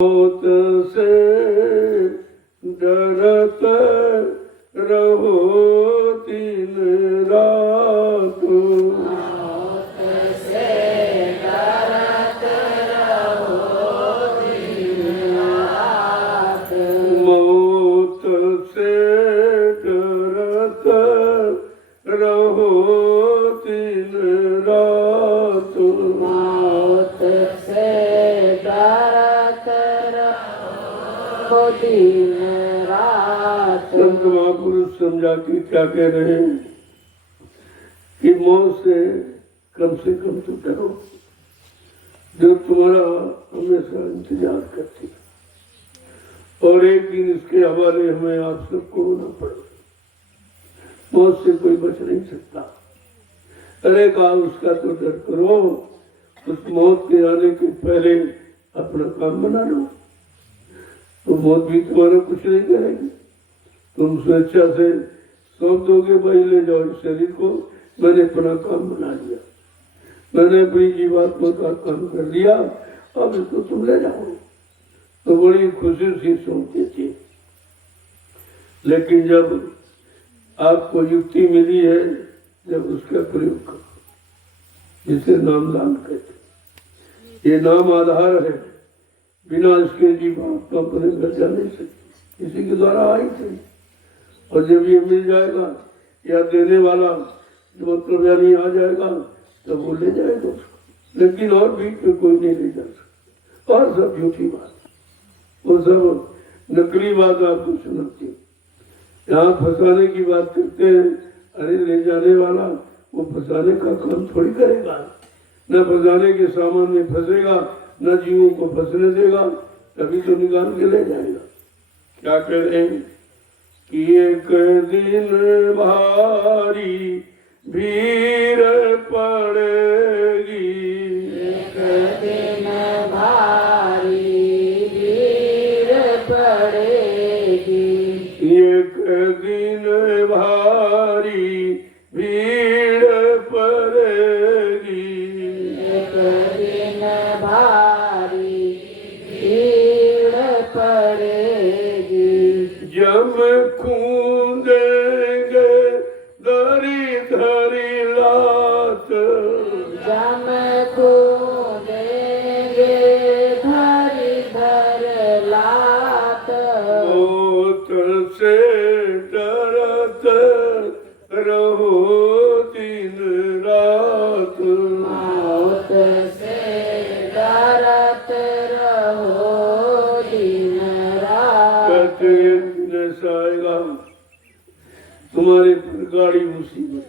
मौत से डरत रहो दिन रात, मौत से डरत रहो दिन रात, मौत से डरत रहो दिन रात, मौत से डरत रहो दिन रात। संत महापुरुष समझा के क्या कह रहे हैं कि मौत से कम तो डरो, जो तुम्हारा हमेशा इंतजार करती है और एक दिन इसके हवाले हमें आप सबको होना पड़ेगा। मौत से कोई बच नहीं सकता। अरे कहा उसका तो डर करो, उस मौत के आने के पहले अपना काम बना लो, तो मौत भी तुम्हारा कुछ नहीं करेगी। तुम स्वेच्छा से सौंप दोगे, भाई ले जाओ इस शरीर को, मैंने अपना काम बना लिया, मैंने अपनी जीवात्मा का काम कर लिया, अब इसको तुम ले जाओ, तो बड़ी खुशी से सौंप देती है। लेकिन जब आपको युक्ति मिली है, जब उसका प्रयोग करो, जिसे नामदान कहते, ये नाम आधार है, बिना इसके जीवात्मा अपने घर जा नहीं सकती, इसी के द्वारा आई थी। और जब ये मिल जाएगा या देने वाला जो मतलब यानी आ जाएगा, तब वो ले जाएगा उसको। लेकिन और भी कोई नहीं ले जा सकता, और सब झूठी बात, वो सब नकली बात आपको सुनाती है। यहाँ फंसाने की बात करते हैं, अरे ले जाने वाला वो फंसाने का काम थोड़ी करेगा, न फंसाने के सामान में फंसेगा, न जीवों को फंसने देगा, तभी तो निकाल के ले जाएगा। क्या कह रहे हैं कि एक दिन भारी भीड़ पड़ेगी, एक दिन भारी भीड़ पड़ेगी, एक दिन भारी भीड़ पड़ेगी, एक दिन भारी भीड़ पड़ेगी, जब खून देंगे धरी धरी लात, जम को देंगे धर धर लात, मौत से डरत रहो दिन रात, मौत से डरत रहो दिन रात। कहते एक दिन ऐसा आएगा तुम्हारे पर गाड़ी मुसीबत,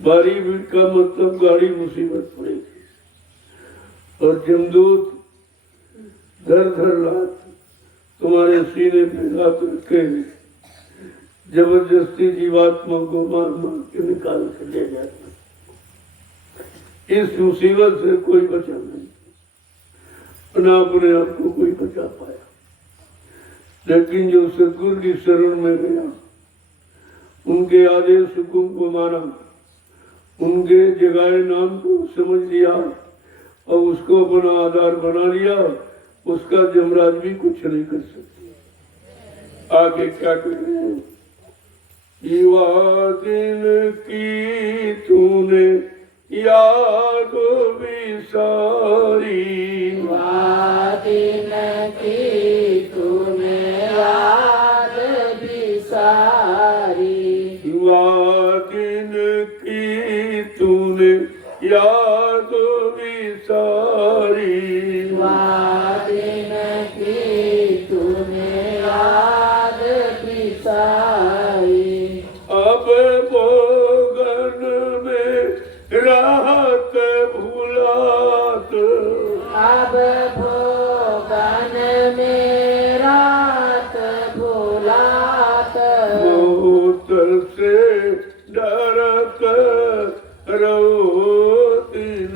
बारी भीड़ का मतलब गाड़ी मुसीबत पड़ेगी, और जमदूत धर धर लात तुम्हारे सीने पे लात रखे जबरदस्ती जीवात्मा को मार मार के निकाल के ले जाते। इस मुसीबत से कोई बचा नहीं, ना अपने आप को कोई बचा पाया। लेकिन जो सतगुरु की शरण में गया, उनके आदेश हुकुम को माना, उनके जगाए नाम को समझ लिया और उसको अपना आधार बना लिया, उसका जमराज भी कुछ नहीं कर सकते। आगे क्या कर रहे हैं? युवा दिन की तूने याद विसारी, दिन की तूने याद बिसारी, युवा दिन की तूने याद विसारी, दिन की तूने याद बिसारी, अब भोगन में राहत भुलात, अब भोगन में रात भुलात, मौत से डरत रहो दिन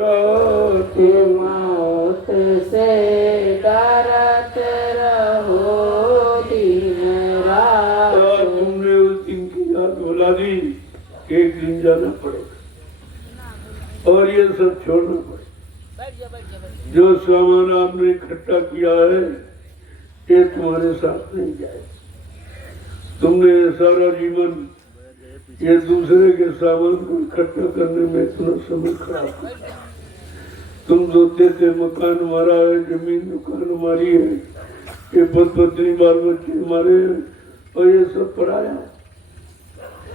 रात, मौत से डरत रहो दिन रात। तुमने उस दिन की याद भुला दी, एक दिन जाना पड़ेगा और ये सब छोड़ना पड़ेगा। जो सामान आपने इकट्ठा किया है ये तुम्हारे साथ नहीं जाए। तुमने सारा जीवन ये दूसरे के सामान को इकट्ठा करने में इतना समय खराब किया। तुम सोचते थे मकान हमारा है, जमीन दुकान हमारी है, ये पत्नी बाल बच्चे हमारे हैं, और ये सब पराया।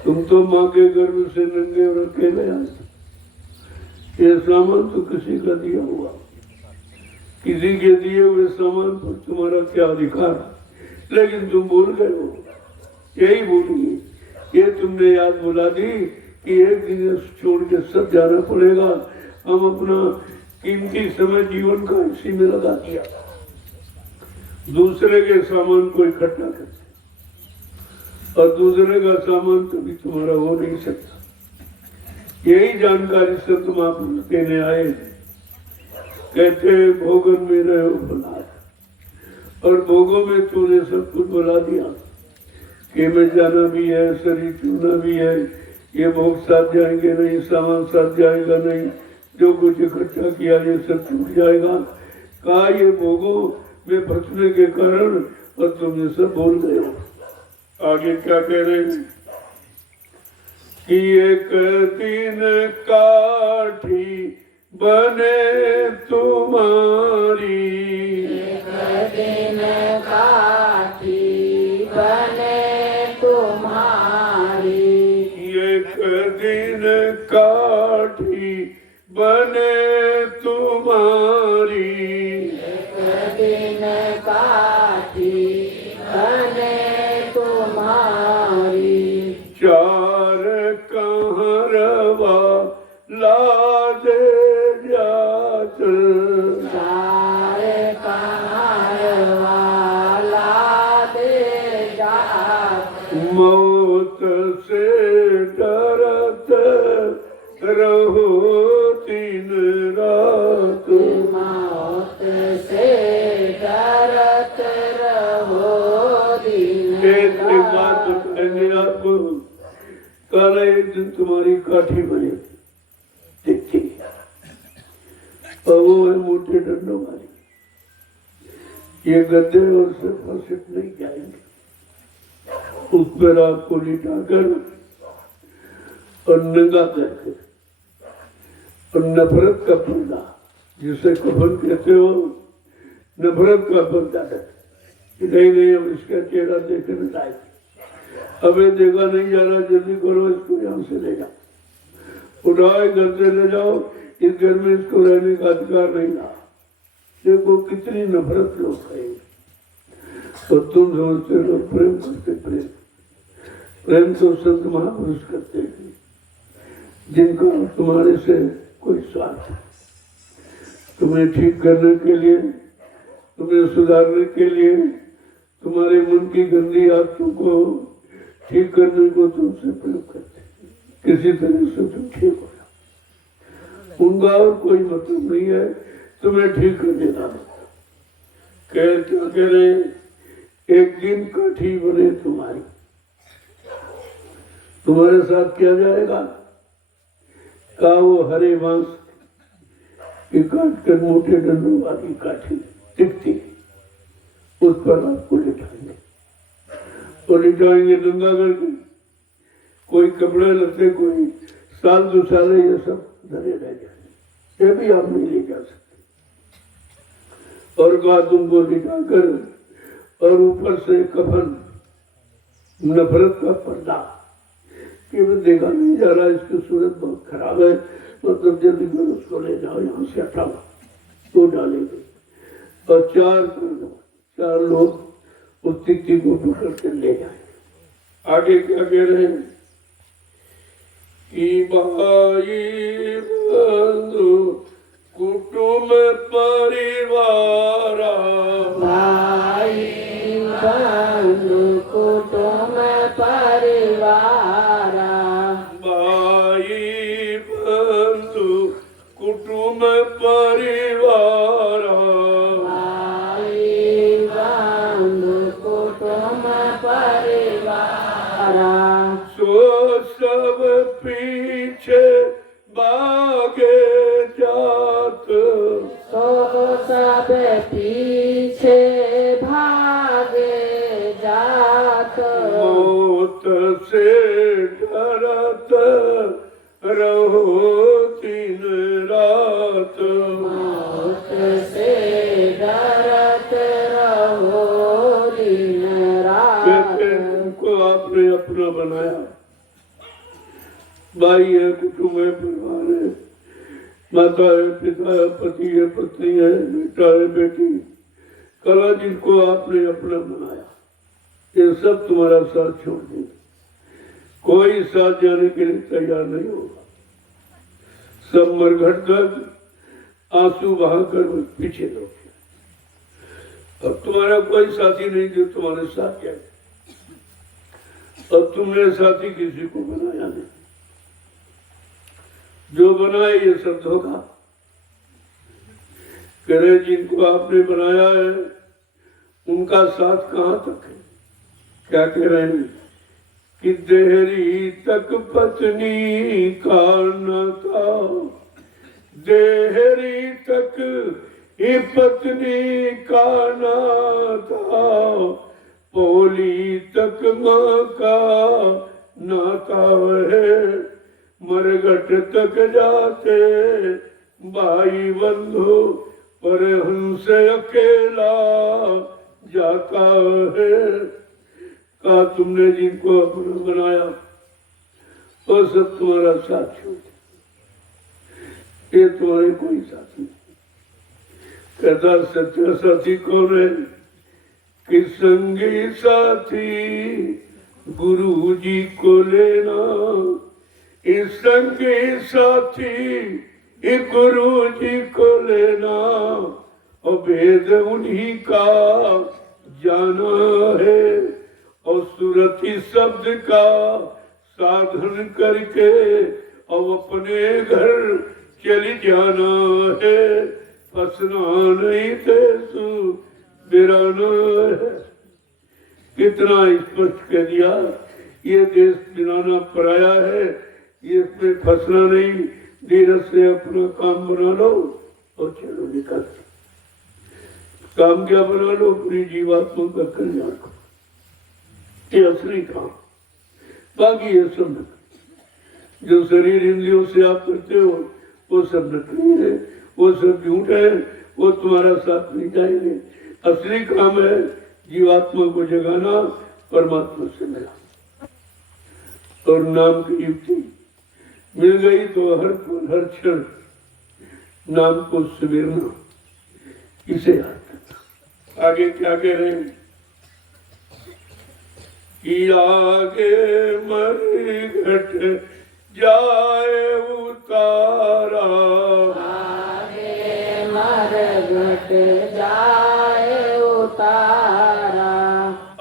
तुम तो माँ के गर्भ से नंगे और अकेले आए। ये सामान तो किसी का दिया हुआ, किसी के दिए हुए सामान पर तुम्हारा क्या अधिकार, लेकिन तुम भूल गए हो। यही भूलिए, ये तुमने याद बुला दी कि एक दिन छोड़ के सब जाना पड़ेगा। हम अपना कीमती समय जीवन का इसी में लगा दिया, दूसरे के सामान को इकट्ठा करते, और दूसरे का सामान कभी तुम्हारा हो नहीं सकता। यही जानकारी से तुम आप देने आए। कहते भोगन में रहे हो भला, और भोगों में तूने सब कुछ बुला दिया कि में जाना भी है, शरीर छूना भी है, ये भोग साथ जाएंगे नहीं, सामान साथ जाएगा नहीं, जो कुछ इकट्ठा किया ये सब छूट जाएगा। कहा ये भोगों में फंसने के कारण और तुमने सब भूल गए हो। आगे क्या कह रहे हैं कि एक दिन काठी बने तुम्हारी, एक दिन काठी बने तुम्हारी, एक दिन काठी बने तुम्हारी, एक दिन काठी बने तुम्हारी, चार कहरवा ला दे जात, चार कारवाला दे जात, मौत से डरत रहो दिन रात, मौत से डरत रहो दिन एक बात बताएंगे आपको। कल एक दिन तुम्हारी काठी बनी दिखती, और वो है मोटे डंडों वाली। ये गद्दे और सोफा सेट नहीं जाएंगे, उस पर आपको लिटाकर और नंगा करके, और नफरत का पर्दा, जिसे कफन कहते हो, नफरत का पर्दा है। नहीं नहीं, अब इसका चेहरा देखने लायक, अबे देखा नहीं जा रहा, जल्दी करो, इसको यहाँ से ले जाओ, उठाओ घर से ले जाओ, इस घर में इसको रहने का अधिकार नहीं रहा। देखो कितनी नफरत लोग करेंगे, और तुम समझते लोग प्रेम करते। प्रेम प्रेम तो संत महापुरुष करते हैं, जिनका तुम्हारे से कोई स्वार्थ है, तुम्हें ठीक करने के लिए, तुम्हें सुधारने के लिए, तुम्हारे मन की गंदी आदतों को ठीक करने को तुमसे प्रयोग करते हैं। किसी तरह से तुम ठीक हो जाओ, उनका और कोई मतलब नहीं है तुम्हें ठीक करने का। कह रहे एक दिन काठी बने तुम्हारी, तुम्हारे साथ क्या जाएगा? का वो हरे बांस की काट कर मोटे डंडों वाली काठी टिकती, उस पर आपको लिटाएंगे, तो लिटाएंगे नंगा करके। कोई कपड़े लगते, कोई साल दो साल ये सब धरे रह जाए, ये भी आप नहीं ले जा सकते। और कहा तुमको लिटाकर, और ऊपर से कफन, नफरत का पर्दा, कि मैं देखा नहीं जा रहा, इसकी सूरत बहुत खराब है, मतलब जल्दी कर उसको ले जाओ, यहाँ से हटाओ, तो डालेंगे। और चार लोग उस तिक्ति को पकड़ कर ले जाए। आगे क्या कह रहे हैं कि भाई बंधु कुटुंब परिवार, भाई बंधु कुटुंब परिवार, भाई बंधु कुटुंब परिवार, भाई बंधु कुटुंब परिवार, सो सब पीछे भागे जात, तो रहो दिन रात, मौत से डरत रहो दिन रात। कहते उनको आपने अपना बनाया, भाई है, कुटुंब है, परिवार है, माता है, पिता है, पति है, पत्नी है, बेटा है, बेटी, कला जिनको आपने अपना बनाया, ये सब तुम्हारा साथ छोड़ देंगे, कोई साथ जाने के लिए तैयार नहीं होगा। सब मरघट तक आंसू बहाकर पीछे लोगे। अब तुम्हारा कोई साथी नहीं जो तुम्हारे साथ जाए। अब तुमने साथी किसी को बनाया नहीं, जो बनाए ये सब धोखा करे। जिनको आपने बनाया है उनका साथ कहाँ तक है? क्या कह रहे हैं कि देहरी तक पत्नी का न था, देहरी तक ही पत्नी का न था, पोली तक माँ का नाता है, मरघट तक जाते भाई बंधु, पर हमसे अकेला जाता है। कहा तुमने जिनको अपना बनाया वो सब तुम्हारा साथ छोड़, ये तुम्हारे कोई साथी नहीं। कहता सच्चा साथी कौन है कि संगी साथी गुरु जी को लेना, इस संगी साथी गुरु जी को लेना, और भेद उन्हीं का जाना है, और सुरति शब्द का साधन करके अब अपने घर चली जाना है, फंसना नहीं तेसु बिराना है। कितना स्पष्ट कह दिया, ये देश बिराना पराया है, ये इसमें फंसना नहीं, धीरज से अपना काम बना लो और चलो निकल। काम क्या बना लो? पूरी जीवात्मा का कल्याण को, ये असली काम। बाकी ये सब नकली, जो शरीर इंद्रियों से आप करते हो वो सब नकली है, वो सब झूठ है, वो तुम्हारा साथ नहीं जाएंगे। असली काम है जीवात्मा को जगाना, परमात्मा से मिला, और नाम की युक्ति मिल गई तो हर पल हर क्षण नाम को सुमिरना, इसे याद करना। आगे क्या कह रहे हैं कि आगे मरघट जाए उतारा, आगे मरघट जाए उतारा,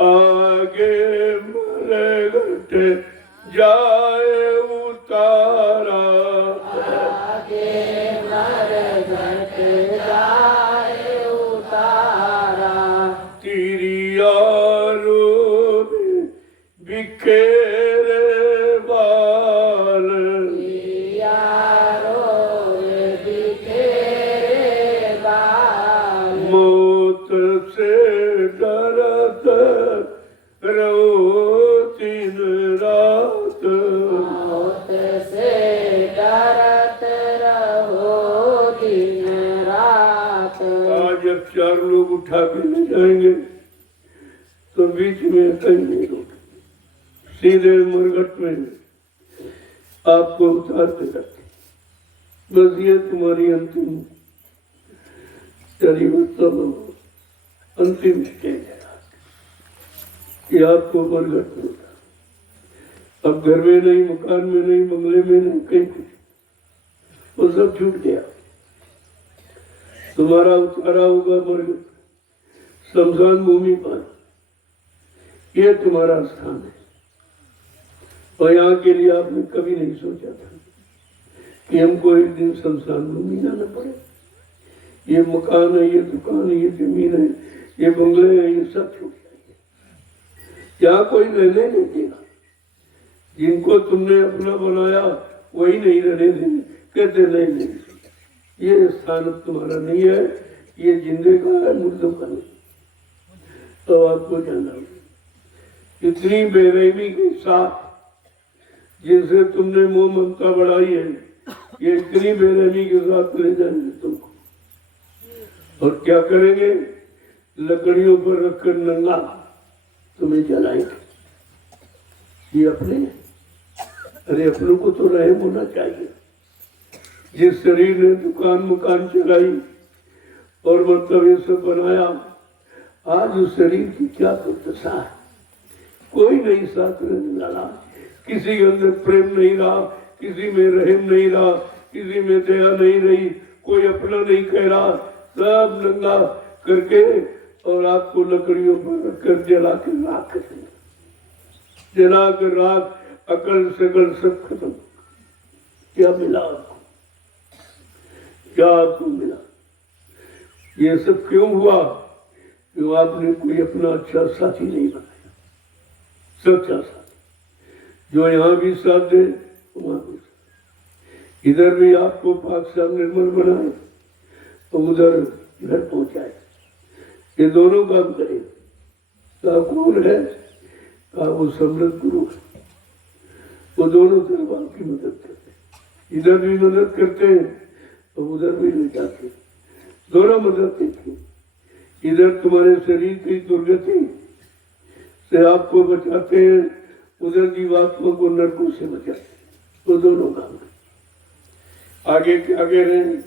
आगे मरघट जाए उतारा, आगे मरघट जाए उतारा, तिरियारो बिखेरे बाल, यारो बिखेरे बाल, मौत से डरत रहो दिन रात, मौत से डरत रहो दिन रात। आज अब 4 लोग उठा के ले जाएंगे तो बीच में कहीं नहीं रोक, सीधे मरघट में आपको उतार के रखे। बस ये तुम्हारी अंतिम अंतिम स्टेज है कि आपको मरघट में उतार। अब घर में नहीं, मकान में नहीं, बंगले में नहीं, कहीं कुछ, वो सब छूट गया। तुम्हारा उतारा होगा मरघट शमशान भूमि पर, ये तुम्हारा स्थान है। और यहाँ के लिए आपने कभी नहीं सोचा था कि हमको एक दिन शमशान भूमि जाना पड़े। ये मकान है, ये दुकान है, ये जमीन है, ये बंगले है, ये सब छूट जाएंगे। यहाँ कोई रहने नहीं देगा। जिनको तुमने अपना बनाया वही नहीं रहने देंगे, कहते नहीं, ये स्थान अब तुम्हारा नहीं है, ये जिंदे का है, मुर्दों का नहीं। तो आपको जाना होगा। इतनी बेरहमी के साथ जिनसे तुमने मोह ममता बढ़ाई है, ये इतनी बेरहमी के साथ ले जाएंगे तुमको। और क्या करेंगे? लकड़ियों पर रखकर नंगा तुम्हें जलाएंगे। ये अपने, अरे अपनों को तो रहम होना चाहिए। जिस शरीर ने दुकान मकान चलाई और मतलब ये सब बनाया, आज उस शरीर की क्या दुर्दशा है। कोई नहीं साथ रहने लगा, किसी के अंदर प्रेम नहीं रहा, किसी में रहम नहीं रहा, किसी में दया नहीं रही, कोई अपना नहीं कह रहा, सब नंगा करके और आपको लकड़ियों पर रखकर जला के राख कर देंगे। जला कर राख, अकल सकल सब खत्म। क्या मिला आपको? क्या आपको मिला? ये सब क्यों हुआ? क्यों आपने कोई अपना अच्छा साथी नहीं बनाया, सच्चा साथी जो यहाँ भी साथ दे, वहां भी साथ। इधर भी आपको पाक साफ निर्मल बनाए और उधर घर पहुंचाए। ये दोनों काम करें। कहा कौन है? कहा वो समृद्ध गुरु है। वो दोनों तरफ आपकी मदद करते हैं, इधर भी मदद करते हैं और उधर भी ले जाते हैं। दोनों मदद देते हैं। इधर तुम्हारे शरीर की दुर्गति से आपको बचाते हैं, उधर जीवात्मा को नरकों से बचाते हैं। वो दोनों काम करते। आगे क्या कह रहे हैं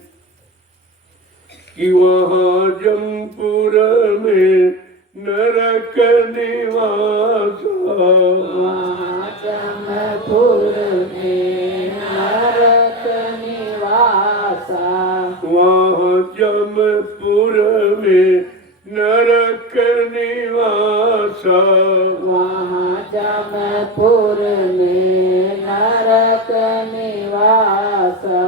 कि वहां जमपुर में नरक निवास, जमपुर में नरक निवासा, वहां जमपुर में नरक निवासा, वहाँ जमपुर में नरक निवासा,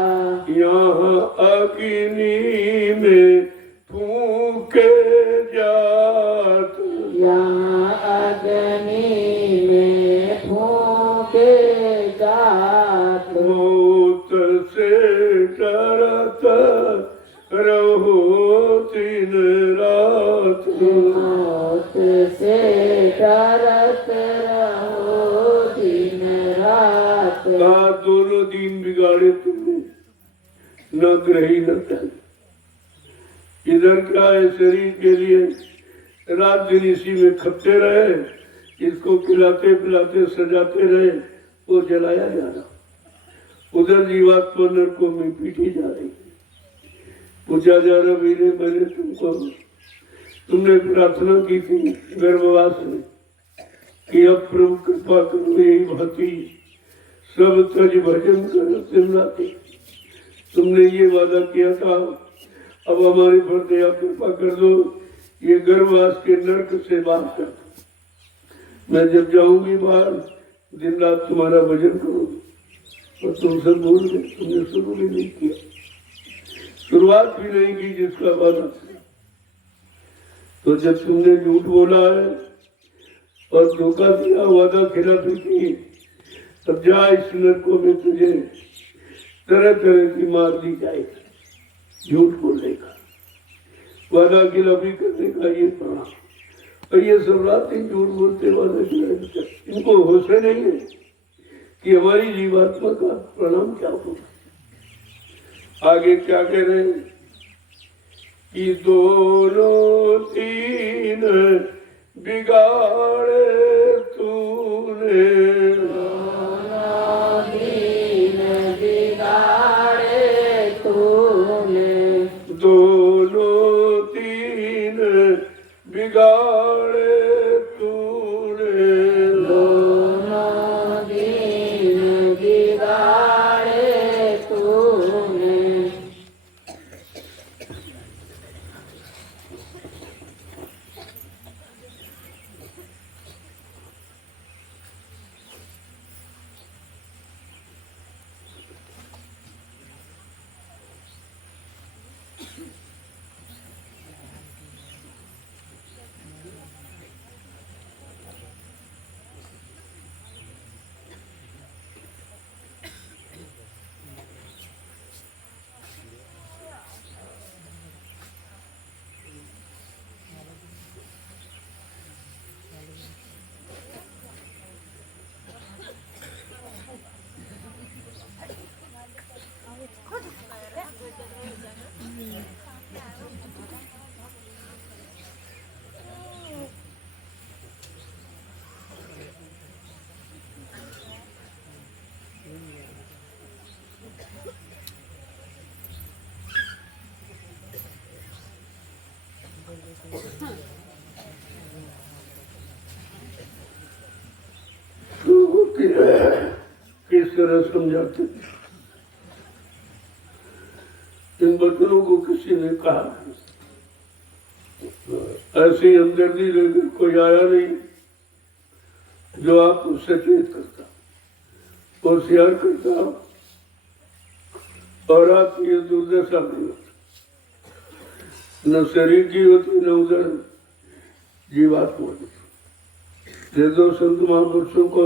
यहाँ अग्नि में फूके जात, यहाँ अग्नि में फूके जात, मौत से डरत रहो दिन रात, मौत से डरत रहो दिन रात। कहा दोनों दिन बिगाड़े तुमने, न ग्रही न त्यागी। इधर क्या है? शरीर के लिए रात दिन इसी में खपते रहे, इसको खिलाते पिलाते सजाते रहे, वो जलाया जा रहा। उधर जीवात्मा नरकों में पीटी जा रही है। पूछा जा रहा, वीरे मैंने तुमको, तुमने प्रार्थना की थी गर्भवास में कि अब प्रभु कृपा करो, यही भांति सब तज भजन कर सिमराते। तुमने ये वादा किया था, अब हमारे पर दया कृपा कर दो, ये गर्भवास के नरक से बाहर कर दो। मैं जब जाऊंगी बाहर, दिन रात तुम्हारा भजन करूंगी। और तुम सब भूल गए, तुमने शुरू भी नहीं किया, शुरुआत भी नहीं की जिसका वादा था। तो जब तुमने झूठ बोला है और धोखा दिया, वादा खिलाफी की, तब जा इस नरकों में तुझे तरह तरह की मार दी जाएगी। झूठ बोलने का, वादा खिलाफी करने का ये प्रणाम। और ये सब रात ही झूठ बोलते वादा खिलाफी, इनको होश नहीं है कि हमारी जीवात्मा का प्रणाम क्या होगा। आगे क्या कह रहे हैं कि दोनों तीन बिगाड़े तूने, दोनों दीन बिगाड़े तूने, दोनों तीन बिगाड़े तूने, दोनों दीन बिगाड़े तूने। लोगों की किस तरह समझाते थे। इन बचनों को किसी ने कहा, ऐसी हमदर्दी लेकर कोई आया नहीं जो आपको सचेत करता, होशियार करता और आपकी ये दुर्दशा नहीं होती, न शरीर की होती न उधर जीवात्मा की। ये दो संत महापुरुषों को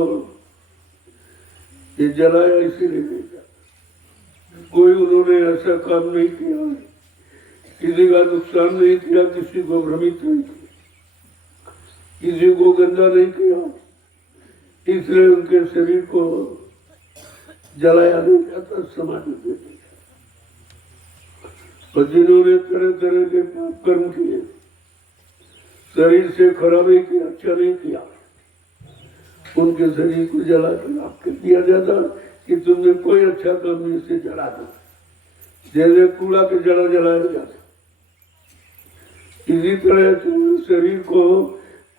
ये जलाया इसीलिए नहीं जाता। कोई उन्होंने ऐसा काम नहीं किया, किसी का नुकसान नहीं किया, किसी को भ्रमित नहीं किया, किसी को गंदा नहीं किया, इसलिए उनके शरीर को जलाया नहीं जाता, समाधि दे दी। और जिन्होंने तरह तरह के पाप कर्म किए, शरीर से खराबी की, अच्छा नहीं किया, उनके शरीर को जला कर आपके दिया जाता कि तुमने कोई अच्छा काम नहीं, से जला दो, जैसे कूड़ा के जलाया जाता। इसी तरह तुम्हारे शरीर को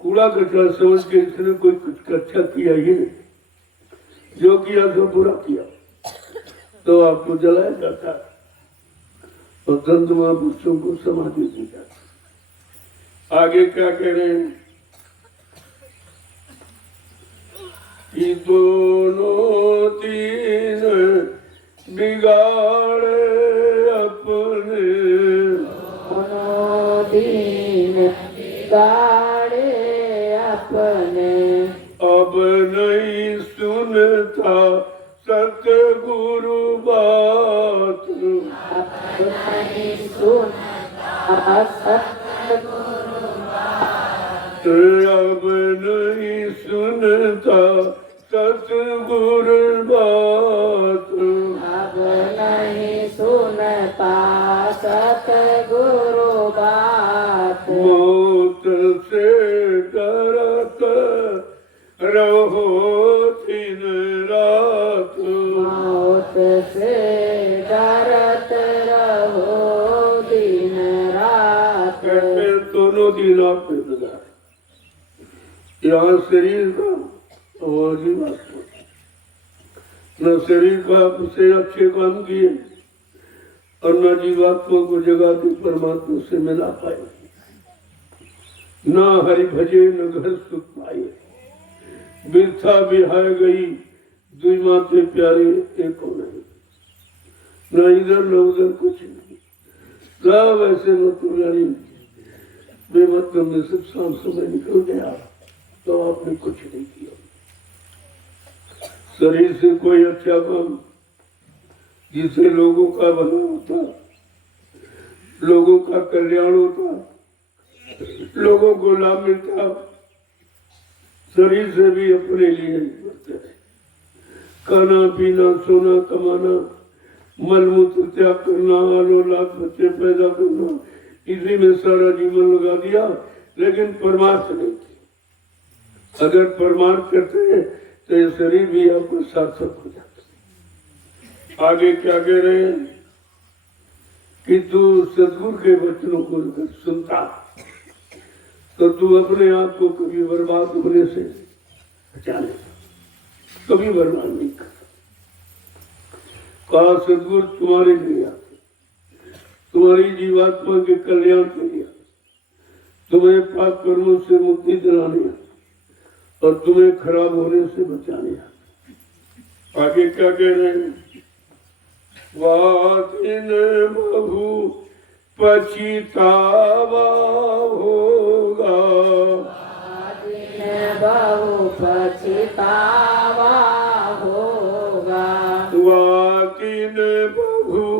कूड़ा कचरा समझ के इसने कोई कुछ अच्छा किया ही नहीं, जो किया तो बुरा किया, तो आपको जलाया जाता है और संत महापुरुषों को समाधि दी जाती। आगे क्या कह रहे हैं कि दोनों तीन बिगाड़े अपने, दोनों दीन बिगाड़े अपने, अब नहीं सुनता सतगुरु बात, अब नहीं सुनता सतगुरु बात, अब नहीं सुनता सतगुरु बात, अब नहीं सुनता सतगुरु बात, मौत से डरत रहो दिन रात, मौत से डरत रहो दिन रात। कहते दोनों दिन आपने बिगाड़े, यहाँ शरीर का और जीवात्मा, न शरीर का से अच्छे काम किए और न जीवात्मा को जगा के परमात्मा से मिला पाए, न हरि भजे न घर सुख पाए, बिरथा बिहार गई दुई माते प्यारे एक हो नहीं, न इधर न उधर कुछ नहीं, सब ऐसे मतलब यानी बेमतलब में सब शाम समय निकल गया, तो आपने कुछ नहीं किया। शरीर से कोई अच्छा काम जिससे लोगों का भला होता, लोगों का कल्याण होता, लोगों को लाभ मिलता, शरीर से भी अपने लिए करते रहे। खाना पीना सोना कमाना, मलमूत्र त्याग करना, औलाद बच्चे पैदा करना, इसी में सारा जीवन लगा दिया, लेकिन परमार्थ नहीं थी। अगर परमार्थ करते तो ये शरीर भी आपको सार्थक हो जाता। आगे क्या कह रहे हैं कि तू सदगुरु के वचनों को सुनता तो तू अपने आप को कभी बर्बाद होने से बचा लेगा, कभी बर्बाद नहीं करता। कहा सदगुरु तुम्हारे लिए आते, तुम्हारी जीवात्मा के कल्याण के लिए, तुम्हें पाप कर्मों से मुक्ति दिलाने और तुम्हें खराब होने से बचाने। आगे क्या कह रहे हैं, वातिन बहु पछतावा होगा, वातिन बहु पछतावा होगा, वातिन बहु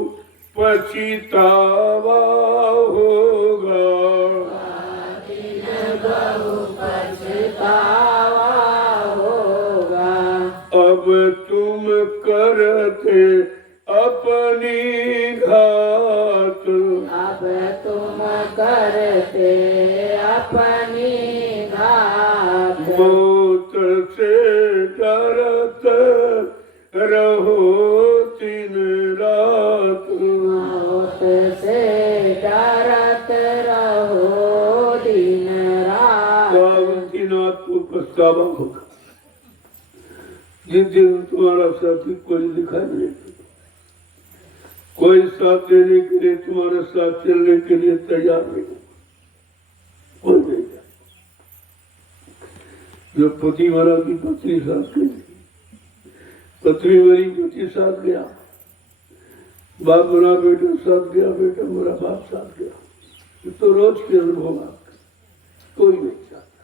पछतावा होगा, वातिन बहु पछतावा होगा, अब तुम करते अपनी घात, अब तुम करते अपनी घात, मौत से डरत रहो दिन रात, मौत से डरत रहो दिन पछतावा होगा। जिस दिन तुम्हारा साथी कोई दिखाई नहीं देगा, कोई साथ देने के लिए, तुम्हारे साथ चलने के लिए तैयार नहीं होगा, कोई नहीं जाए। जो पति मरा की पत्नी साथ गई, पत्नी मरी पति साथ गया, बाप मरा बेटा साथ गया, बेटा मरा बाप साथ गया। ये तो रोज के अनुभव आपके, कोई नहीं चाहता।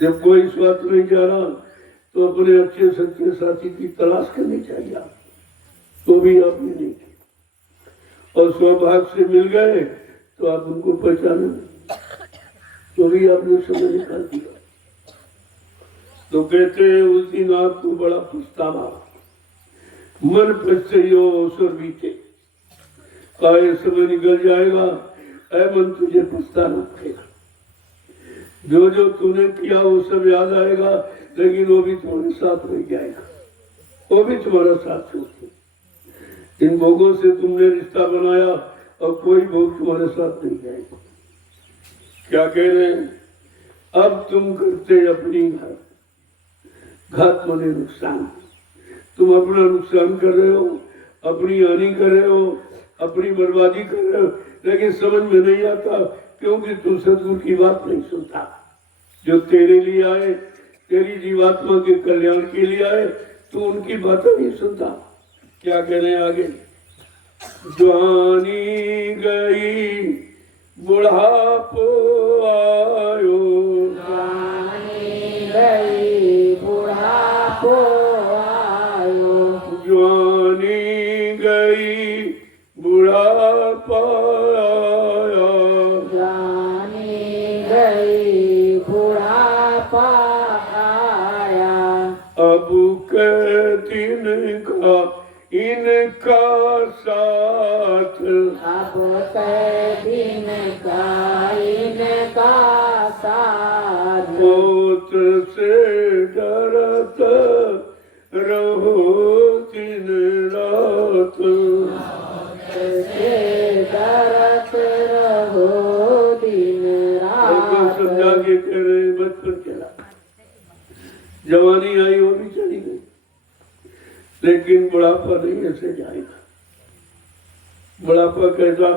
जब कोई इस बात नहीं जा रहा तो अपने अच्छे सच्चे साथी की तलाश करनी चाहिए आप, तो भी आपने नहीं की, और सौभाग्य से मिल गए तो आप उनको पहचाने, तो भी आपने समय निकाल दिया। तो कहते हैं उस दिन आपको बड़ा पछतावा, मन पछताइयो अवसर बीते, आए समय निकल जाएगा, ऐ मन तुझे पछताना पड़ेगा। जो जो तूने किया वो सब याद आएगा, लेकिन वो भी तुम्हारे साथ रह जाएगा, वो भी तुम्हारा साथ छोड़ दे। इन भोगों से तुमने रिश्ता बनाया और कोई भोग तुम्हारे साथ नहीं जाएगा। क्या कह रहे हैं? अब तुम करते अपनी घात मने नुकसान, तुम अपना नुकसान कर रहे हो, अपनी हानि कर रहे हो, अपनी बर्बादी कर रहे हो, लेकिन समझ में नहीं आता क्योंकि तू सदगुरु की बात नहीं सुनता। जो तेरे लिए आए, तेरी जीवात्मा के कल्याण के लिए आए, तू उनकी बातें नहीं सुनता। क्या कह रहे हैं आगे? जवानी गई बुढ़ापो आयो, जवानी गई बुढ़ापो आयो, जवानी गई बुढ़ापा आया, जवानी गई बुढ़ापा आया। अब के दिन का इनका साथ, अब के दिन का इनका साथ, मौत से डरत रहो दिन रात, से डरत रहो दिन रात। समझा के कह रहे बचपन चला, जवानी आई वो भी चली गई, लेकिन बुढ़ापा नहीं ऐसे जाएगा। बुढ़ापा कैसा?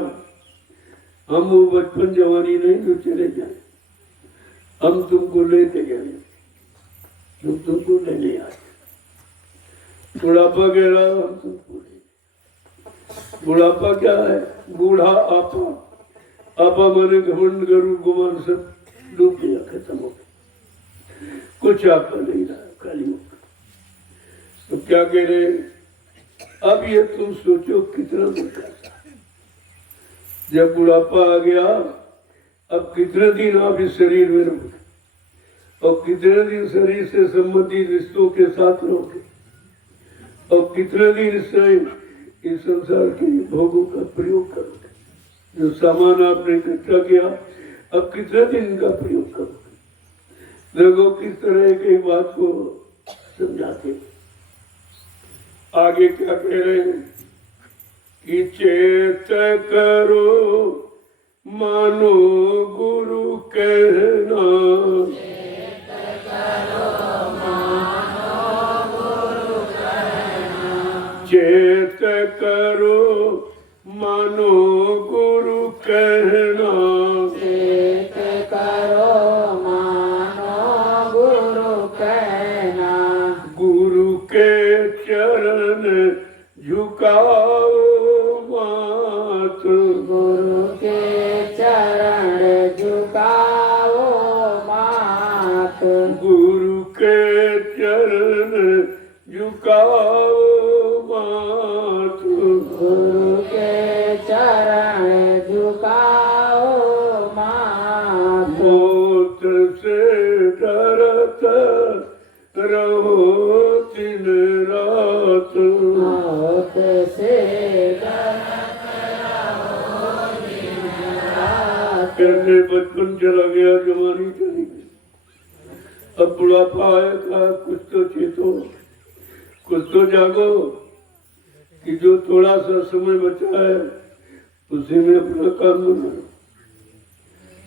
हम वो बचपन जवानी नहीं जो चले जाए, हम तुमको लेते जाए, हम तुमको लेने आए। बुढ़ापा कह रहा हम तुमको ले। बुढ़ापा क्या है? बूढ़ा आपा, आपा माने घमंड गरु गुमान सब डूब गया, खत्म हो गया, कुछ आपका नहीं रहा, खाली हो। तो क्या कह रहे? अब ये तुम सोचो कितना बुढ़ा, जब बुढ़ापा आ गया, अब कितने दिन आप इस शरीर में रहोगे, और कितने दिन शरीर से संबंधित रिश्तों के साथ रहोगे, और कितने दिन से इस संसार के भोगों का प्रयोग करोगे। जो सामान आपने इकट्ठा किया, अब कितने दिन इनका प्रयोग करोगे। देखो किस तरह की बात को समझाते। आगे क्या कह रहे हैं कि चेत करो मानो गुरु कहना, चेत करो मानो गुरु कहना, चेत करो मानो गुरु कहना, गुरु के चरण झुकाओ मात, गुरु के चरण झुकाओ मात, गुरु के चरण झुकाओ मात, गुरु के चरण झुकाओ मात। मौत से डरत रहो दिन रात, मौत से डरत रहो दिन रात। कहते बचपन चला गया, जवानी चली गई, अब बुढ़ापा आएगा, कुछ तो चेतो, कुछ तो जागो कि जो थोड़ा सा समय बचा है उसी में अपना काम बनाओ।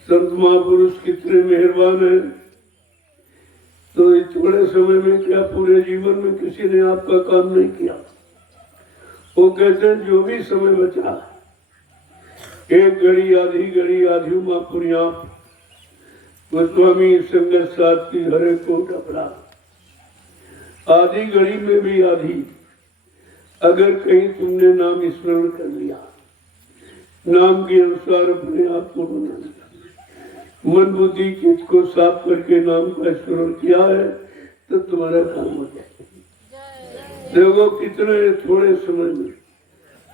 संत महापुरुष कितने मेहरबान हैं तो इस थोड़े समय में क्या पूरे जीवन में किसी ने आपका काम नहीं किया। वो कहते हैं जो भी समय बचा, एक घड़ी आधी माँ पुरिया गोस्वामी संगत साथ की हरे को डबरा, आधी घड़ी में भी आधी, अगर कहीं तुमने नाम स्मरण कर लिया, नाम के अनुसार अपने आप को बना लिया, मन बुद्धि चित्त को साफ करके नाम का स्मरण किया है, तो तुम्हारा काम हो जाए। देखो कितने थोड़े समय में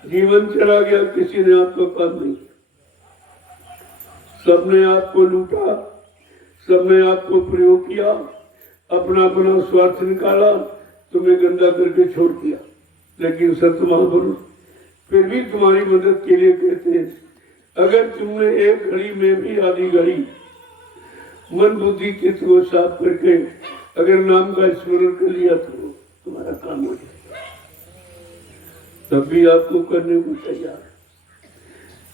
जीवन चला गया, किसी ने आपका काम नहीं किया। सबने आपको लूटा, सबने आपको प्रयोग किया, अपना अपना स्वार्थ निकाला, तुम्हें गंदा करके छोड़ दिया। लेकिन संत महापुरुष फिर भी तुम्हारी मदद के लिए कहते हैं, अगर तुमने एक घड़ी में भी आधी घड़ी मन बुद्धि चित्त को साफ करके अगर नाम का स्मरण कर लिया तो तुम्हारा काम हो जाएगा। तब भी आपको करने को तैयार है।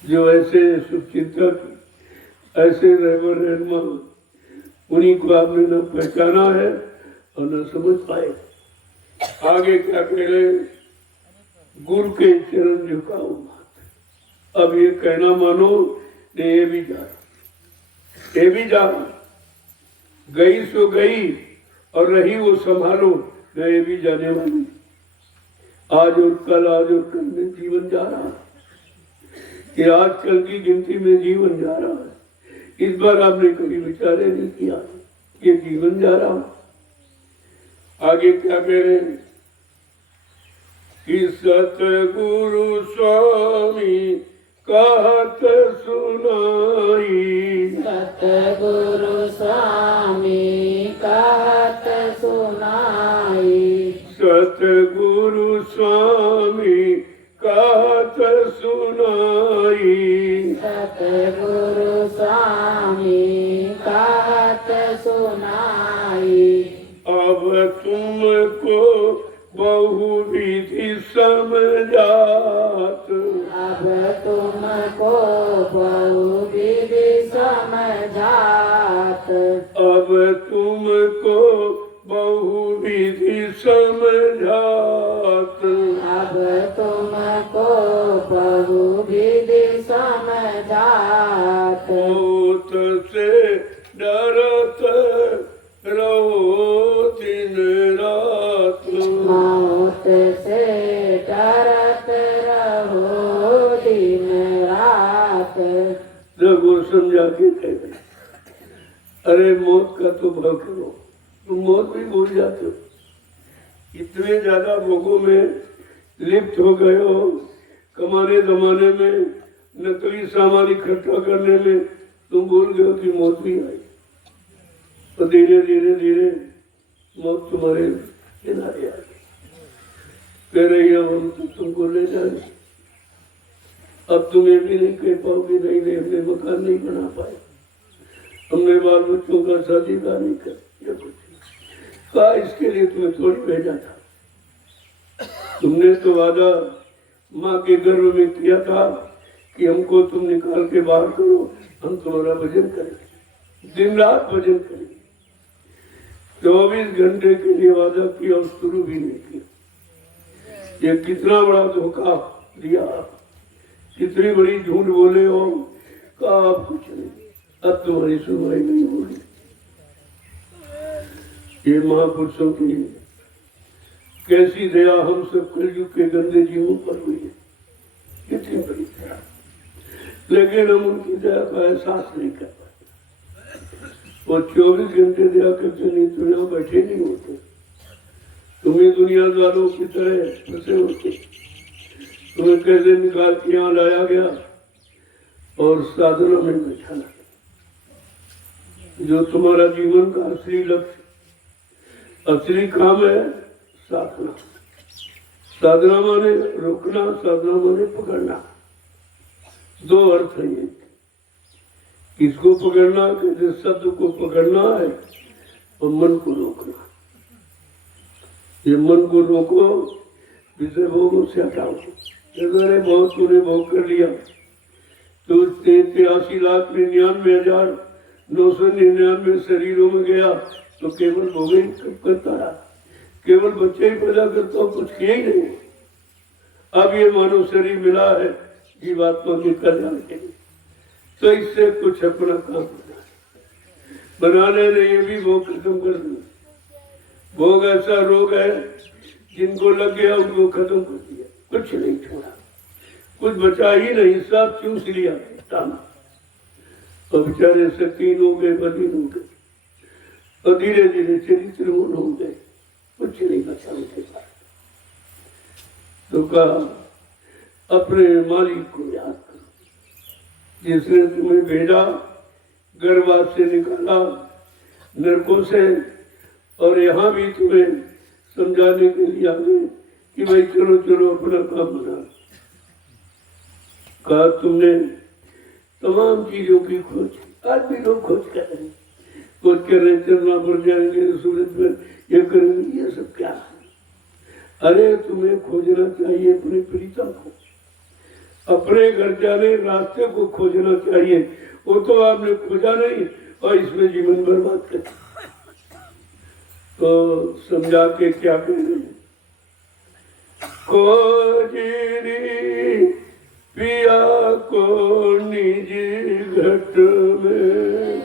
जो ऐसे शुभचिंतक, ऐसे रहबर रहनुमा, उन्हीं को आपने न पहचाना है और न समझ पाए। आगे क्या कह रहे, गुरु के चरण झुकाओ मत। अब ये कहना मानो, ये भी जा, ये भी जा, गई सो गई और रही वो संभालो, ये भी जाने वाली। आज और कल में जीवन जा रहा है, ये आजकल की गिनती में जीवन जा रहा है। इस बार आपने कभी विचार नहीं किया ये जीवन जा रहा है। आगे क्या कह रहे हैं कि सतगुरु स्वामी कहत सुनाई, सतगुरु स्वामी कहत सुनाई, सतगुरु स्वामी कहत सुनाई, सतगुरु स्वामी कहत सुनाई। अब तुमको बहुविधि समझात, अब तुमको बहुविधि समझात, अब तुमको बहुविधि समझात, अब तुमको बहुविधि समझात। मौत से डरत रहो दिन रात, मौत से डरत रहो दिन रात। जब वो समझा के कह गए, अरे मौत का तो भय करो, तुम मौत भी भूल जाते हो। इतने ज्यादा भोगों में लिप्त हो गए हो, कमाने जमाने में, नकली सामान इकट्ठा करने में तुम भूल गए हो कि मौत भी आई। तो धीरे धीरे धीरे मौत तुम्हारे किनारे आ गई। कह रही है हम तो तुमको ले जाएंगे। अब तुम ये भी नहीं कह पाओगे, नहीं नहीं हमने मकान नहीं बना पाए, हमने बाल बच्चों का शादीदार नहीं कर कहा, इसके लिए तुम्हें थोड़ी भेजा था। तुमने तो वादा माँ के गर्भ में किया था कि हमको तुम निकाल के बाहर करो, हम तुम्हारा भजन करेंगे, दिन रात भजन करेंगे। 24 घंटे के लिए वादा किया और शुरू भी नहीं किया। ये कितना बड़ा धोखा दिया आप, कितनी बड़ी झूठ बोले हो। कहा आप कुछ नहीं, अब तुम्हारी सुनवाई नहीं होगी। ये महापुरुषों की कैसी दया हम सब कलयुग के गंदे जीवों पर हुई है, कितनी बड़ी दया, लेकिन हम उनकी दया का एहसास नहीं कर पाते। वो 24 घंटे दया करते नहीं तो यहाँ बैठे नहीं होते, तुम्हें दुनिया वालों की तरह फंसे होते। तुम्हें कैसे निकाल के यहाँ लाया गया और साधना में बैठाना, जो तुम्हारा जीवन का असली लक्ष्य, असली काम है साधना। साधना माने रोकना, साधना माने पकड़ना। दो अर्थ है ये, किसको पकड़ना, कैसे शब्द को पकड़ना है और मन को रोकना। ये मन को रोको, विषय भोगों से हटाओ। अरे बहुत तूने भोग कर लिया, तो 83,99,999 शरीरों में गया, तो केवल भोगे करता रहा, केवल बच्चे ही पैदा करता हूँ, कुछ किया ही नहीं। अब ये मानव शरीर मिला है जीवात्मा के कल्याण के लिए, तो इससे कुछ अपना काम बनाने ने ये भी भोग खत्म कर दिया। भोग ऐसा रोग है जिनको लग गया उनको खत्म कर दिया, कुछ नहीं छोड़ा, कुछ बचा ही नहीं, सब चूस लिया टाना। और बेचारे शकीन हो गए, बदीन हो गए, और धीरे धीरे चरित्रहीन हो गए, कुछ नहीं बचा उनके पास। तो कहा अपने मालिक को याद करो, जिसने तुम्हें भेजा, गर्भवास से निकाला, नरकों से, और यहाँ भी तुम्हें समझाने के लिए आ गए कि भाई चलो चलो अपना काम बना। कहा तुमने तमाम चीजों की खोज, आज भी लोग खोज कर रहे हैं, खोज कर रहे, चंद्रमा पर जाएंगे, सूरज पर ये करेंगे, ये सब क्या है? अरे तुम्हें खोजना चाहिए अपने प्रीता को, अपने घर जाने रास्ते को खोजना चाहिए। वो तो आपने खोजा नहीं और इसमें जीवन बर्बाद कर। तो समझा के क्या कह रहे हैं, खोजरी पिया को निज घट में,